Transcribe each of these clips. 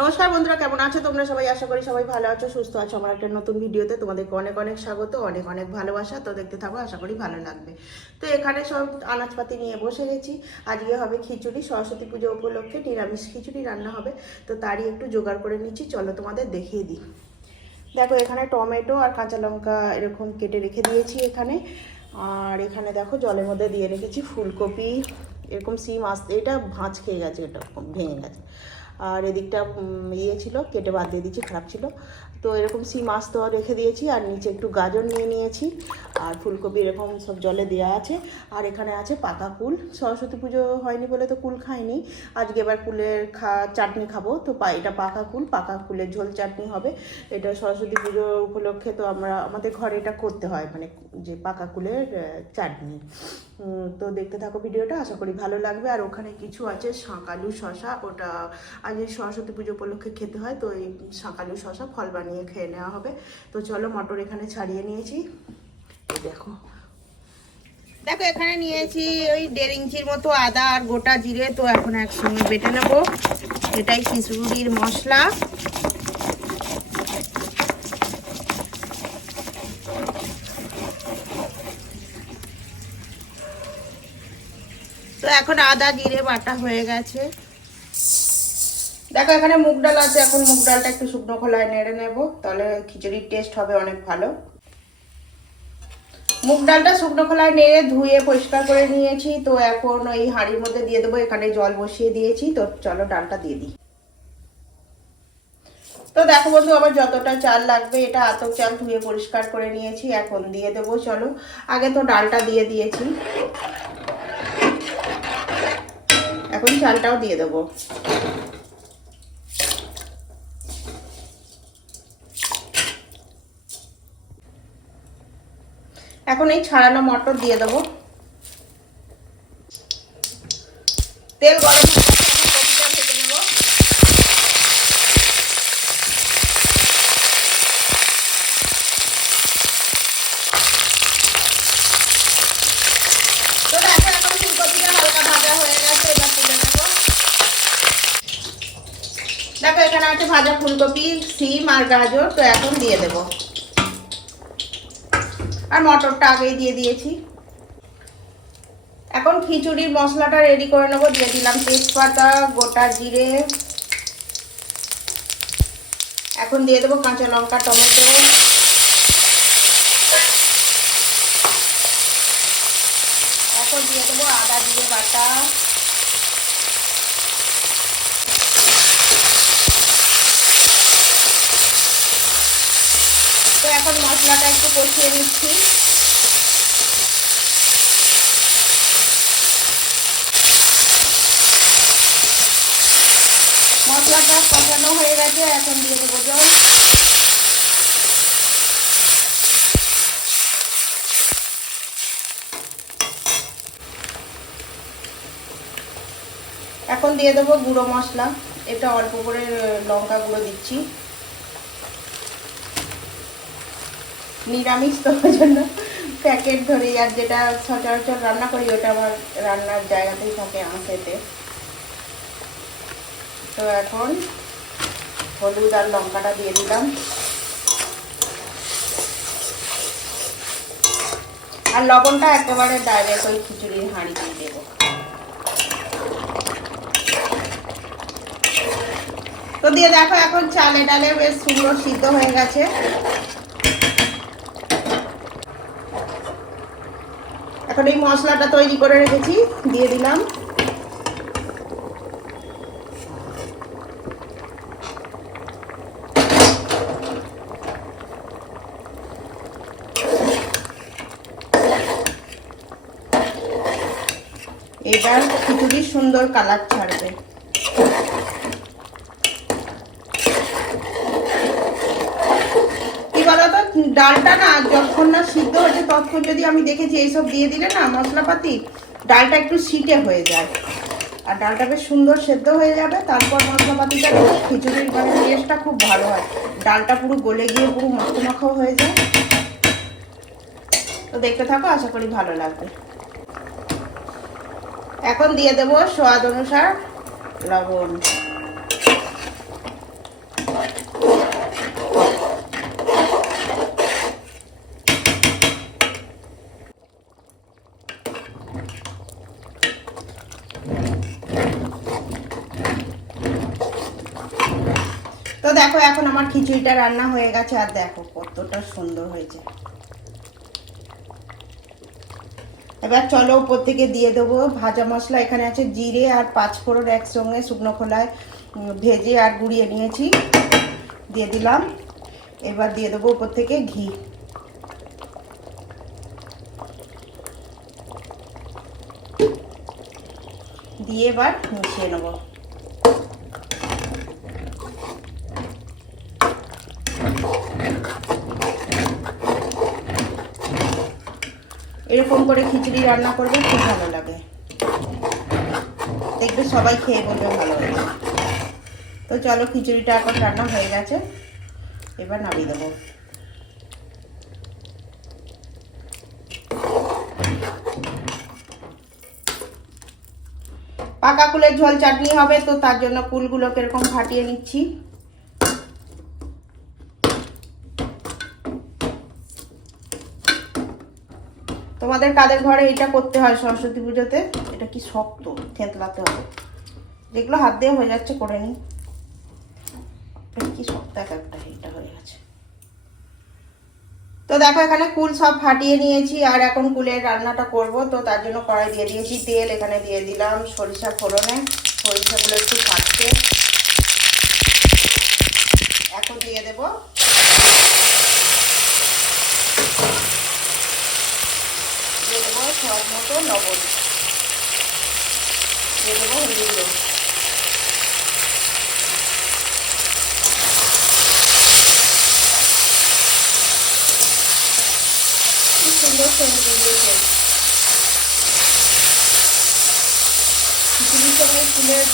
নমস্কার বন্ধুরা, কেমন আছো তোমরা সবাই? আশা করি সবাই ভালো আছো, সুস্থ আছো। আমার একটা নতুন ভিডিওতে তোমাদেরকে অনেক অনেক স্বাগত, অনেক অনেক ভালোবাসা। তো দেখতে থাকো, আশা করি ভালো লাগবে। তো এখানে সব আনাজপাতি নিয়ে বসে গেছি। আজকে হবে খিচুড়ি, সরস্বতী পুজো উপলক্ষে নিরামিষ খিচুড়ি রান্না হবে। তো তারই একটু জোগাড় করে নিচ্ছি, চলো তোমাদের দেখিয়ে দিই। দেখো, এখানে টমেটো আর কাঁচা লঙ্কা এরকম কেটে রেখে দিয়েছি এখানে। আর এখানে দেখো, জলের মধ্যে দিয়ে রেখেছি ফুলকপি। এরকম সিম আসতে এটা ভাঁজ খেয়ে গেছে, এটা ভেঙে গেছে। আর এদিকটা ইয়ে ছিল, কেটে বাদ দিয়ে দিয়েছি, খারাপ ছিল। তো এরকম সিম আস্ত রেখে দিয়েছি, আর নিচে একটু গাজর নিয়ে নিয়েছি। আর ফুলকপি এরকম সব জলে দেওয়া আছে। আর এখানে আছে পাকা কুল। সরস্বতী পুজো হয়নি বলে তো কুল খাইনি। আজকে এবার কুলের খা, চাটনি খাব। তো এটা পাকা কুল। পাকা কুলের ঝোল চাটনি হবে। এটা সরস্বতী পুজো উপলক্ষে তো আমরা, আমাদের ঘরে এটা করতে হয় মানে যে পাকা কুলের চাটনি। তো দেখতে থাকো ভিডিওটা। আশা করি ভালো লাগবে। আর ওখানে কিছু আছে শাঁকালু শশা ওটা এই সরস্বতী পুজো উপলক্ষে খেতে হয়। তো এই শাঁকালু শশা ফল বানিয়ে খেয়ে নেওয়া হবে। তো চলো মটর এখানে ছাড়িয়ে নিয়েছি। দেখো। দেখো, এখানে নিয়েছি ওই দেড় ইঞ্চির মতো আদা আর গোটা জিরে, তো এখন একসঙ্গে বেটে নেব। এটাই খিচুড়ির মশলা। তো এখন আদা, জিরে, বাটা হয়ে গেছে। দেখো, এখানে মুগ ডাল আছে। এখন মুগ ডালটা একটু শুকনো খোলায় নেড়ে নেব, তাহলে খিচুড়ির টেস্ট হবে অনেক ভালো। মুগ ডালটা শুকনো খোলায় নেড়ে ধুয়ে পরিষ্কার করে নিয়েছি। তো এখন ওই হাঁড়ির মধ্যে দিয়ে দেবো, এখানে জল বসিয়ে দিয়েছি। তো চলো ডালটা দিয়ে দিই। তো দেখো বন্ধু আবার যতটা চাল লাগবে, এটা আতক চাল ধুয়ে পরিষ্কার করে নিয়েছি, এখন দিয়ে দেবো, চলো। আগে তো ডালটা দিয়ে দিয়েছি। এখন চালটাও দিয়ে দেবো। এখন এই ছাড়ানো মটর দিয়ে দেবো। তেল গরম দেখো, এখানে আছে ভাজা ফুলকপি, সিম আর গাজর, তো এখন দিয়ে দেবো। আর মটরটা আগেই দিয়ে দিয়েছি। এখন খিচুড়ির মশলাটা রেডি করে নেব, দিয়ে দিলাম তেজপাতা, গোটা জিরে। এখন দিয়ে দেবো কাঁচা লঙ্কা, টমেটো। এখন দিয়ে দেবো আদা, জিরে বাটা। তো এখন মশলাটা একটু কষিয়ে নিচ্ছি। মশলাটা কষানো হয়ে গেছে, এখন দিয়ে দেবো জল। এখন দিয়ে দেবো গুঁড়ো মশলা। এটা অল্প করে লঙ্কা গুঁড়ো দিচ্ছি। নিরামিষ তো, ওই জন্য প্যাকেট ধরি, আর যেটা সচরাচর রান্না করি, ওটা আমার রান্নার জায়গাতেই থাকে আঁশেতে। তো এখন হলুদ আর লঙ্কাটা দিয়ে দিলাম। আর লবণটা একেবারে ডাইরেক্ট ওই খিচুড়ির হাঁড়ি দিয়ে দেবো। তো দিয়ে দেখো, এখন চালে ডালে বেশ সুন্দর সিদ্ধ হয়ে গেছে। এখন এই মশলাটা তৈরি করে রেখেছি দিয়ে দিলাম। এবার খিচুড়ি সুন্দর কালার ছাড়বে কি বলতো ডালটা না যখন না সিদ্ধ হয়েছে, তখন যদি আমি দেখেছি এইসব দিয়ে দিলে না মশলাপাতি, ডালটা একটু সিটে হয়ে যায়। আর ডালটা বেশ সুন্দর সেদ্ধ হয়ে যাবে, তারপর মশলাপাতিটা খিচুড়ির মানে টেস্টটা খুব ভালো হয়। ডালটা পুরো গলে গিয়ে পুরো মাখো মাখো হয়ে যায়। তো দেখতে থাকো, আশা করি ভালো লাগবে। এখন দিয়ে দেবো স্বাদ অনুসার লবণ তো দেখো এখন আমার খিচুড়িটা রান্না হয়ে গেছে, আর দেখো কতটা সুন্দর হয়েছে। এবার চলো উপর থেকে দিয়ে দেবো। ভাজা মশলা এখানে আছে জিরে আর পাঁচফোড়ন একসঙ্গে শুকনো খোলায় ভেজে আর গুঁড়িয়ে নিয়েছি। দিয়ে দিলাম। এবার দিয়ে দেবো উপর থেকে ঘি। দিয়ে এবার মিশিয়ে নেব। এরকম করে খিচুড়ি রান্না করবে খুব ভালো লাগে। দেখবে সবাই খেয়ে বলবে ভালো হয়েছে তো চলো খিচুড়িটা এখন রান্না হয়ে গেছে। এবার নামিয়ে দেবো। পাকা কুলের ঝোল চাটনি হবে, তো তার জন্য কুলগুলোকে এরকম ফাটিয়ে নিচ্ছি। তোমাদের কাদের ঘরে এটা করতে হয় সরস্বতী পুজোতে? এটা কি শক্ত, থেতলাতে হবে। যেগুলো হাত দিয়ে হয়ে যাচ্ছে, করে নি এটা কি শক্ত এক একটা, এটা হয়ে গেছে। তো দেখো, এখানে কুল সব ফাটিয়ে নিয়েছি, আর এখন কুলের রান্নাটা করব। তো তার জন্য কড়াই দিয়ে দিয়েছি, তেল এখানে দিয়ে দিলাম, সরিষা ফোড়নে। সরিষাগুলো একটু ফাটছে। এখন দিয়ে দেবো। স্বাদ মতো লবণ দিয়ে দেবো হলুদ গুঁড়ো সুন্দর সেন্ট বেরিয়েছে খিচুড়ির সময় ফুলের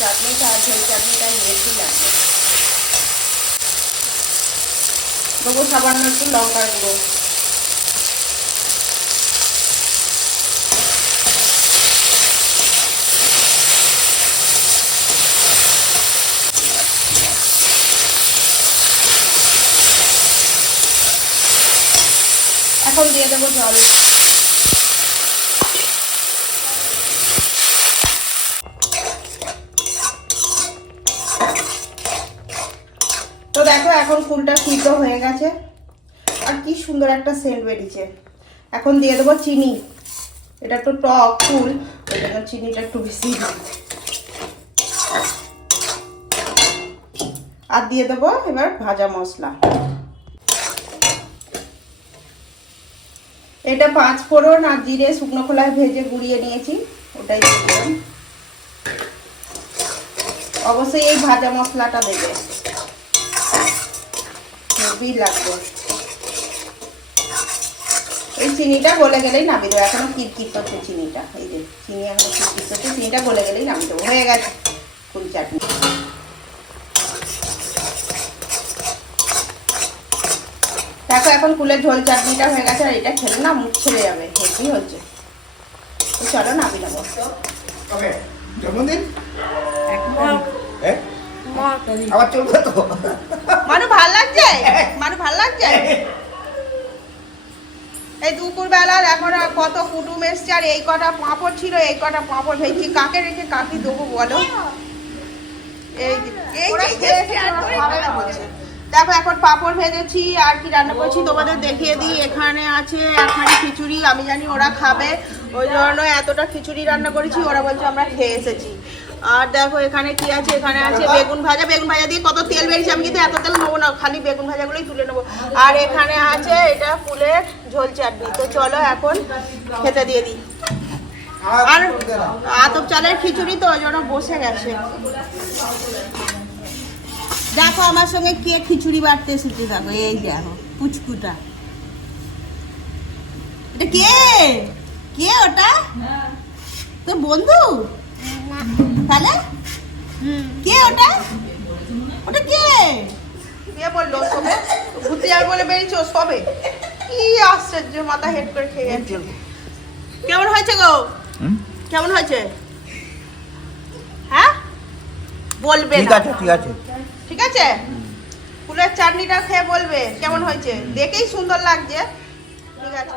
চাটনিটা আর ঝোল চাটনিটা হেলদি লাগবে দেবো সামান্য একটু লঙ্কার গুঁড়ো এখন দিয়ে দেবো জল। তো দেখো, এখন ফুলটা সিদ্ধ হয়ে গেছে। আর কি সুন্দর একটা সেন্ট বেরিয়েছে। এখন দিয়ে দেবো চিনি। এটা তো টক ফুল, ওই চিনিটা একটু বেশি আর দিয়ে দেবো এবার ভাজা মশলা। এটা পাঁচ ফোড়ন আর জিরে শুকনো খোলায় ভেজে গুঁড়িয়ে নিয়েছি, ওটাই অবশ্যই এই ভাজা মশলাটা দেবে। হেভি লাগবে। এই চিনিটা গলে গেলেই নামিয়ে দেবো। এখনও কিরকির করছে চিনিটা। এই যে চিনি এখনও কিরকির করছে, চিনিটা গলে গেলেই নামিয়ে দেবো। হয়ে গেছে। ফুল চাটনি। দেখো এখন কুলের ঝোল চাটনিটা হয়ে গেছে আর এটা খেলে না মুখ ছেড়ে যাবে। হেভি হচ্ছে? তো চলো নামি নেব কবে জন্মদিন? আবার চলবে তো? মানু ভালো লাগছে? মানু ভালো লাগছে? এই দুপুর বেলার এখন আর কত কুটুম এসছে আর এই কটা পাঁপড় ছিল এই কটা পাঁপড় ভেজছি। কাকে রেখে কাকে দেবো বলো? এই এই দেখো, এখন পাঁপড় ভেজেছি, আর কি রান্না করছি তোমাদের দেখিয়ে দিই, এখানে আছে এখানে খিচুড়ি, আমি জানি ওরা খাবে, ওই জন্য এতটা খিচুড়ি রান্না করেছি, ওরা বলছে আমরা খেয়ে এসেছি। আর দেখো, এখানে কি আছে? এখানে আছে বেগুন ভাজা বেগুন ভাজা দিয়ে কত তেল বেরিয়েছে আমি কিন্তু এত তেল নেব না, খালি বেগুন ভাজাগুলোই তুলে নেব। আর এখানে আছে এটা ফুলের ঝোল চাটনি, তো চলো এখন খেতে দিয়ে দিই। আর আতপ চালের খিচুড়ি তো ওই জন্য বসে গেছে। দেখো আমার সঙ্গে কে খিচুড়ি বাড়তে এসেছে দেখো এই দেখো পুচকুটা। এটা কে? কে ওটা? তোর বন্ধু? তাহলে? কে ওটা? ওটা কে? কে বলল সবে ঘুরতে যাবে বলে বেরিয়েছো সবে কি আশ্চর্য মাথা হেড করে খেয়ে যাচ্ছে কেমন হয়েছে গো? কেমন হয়েছে? হ্যাঁ? বলবে ঠিক আছে ঠিক আছে। ঠিক আছে? ফুলের চাটনিটা খেয়ে বলবে কেমন হয়েছে? দেখেই সুন্দর লাগছে। ঠিক আছে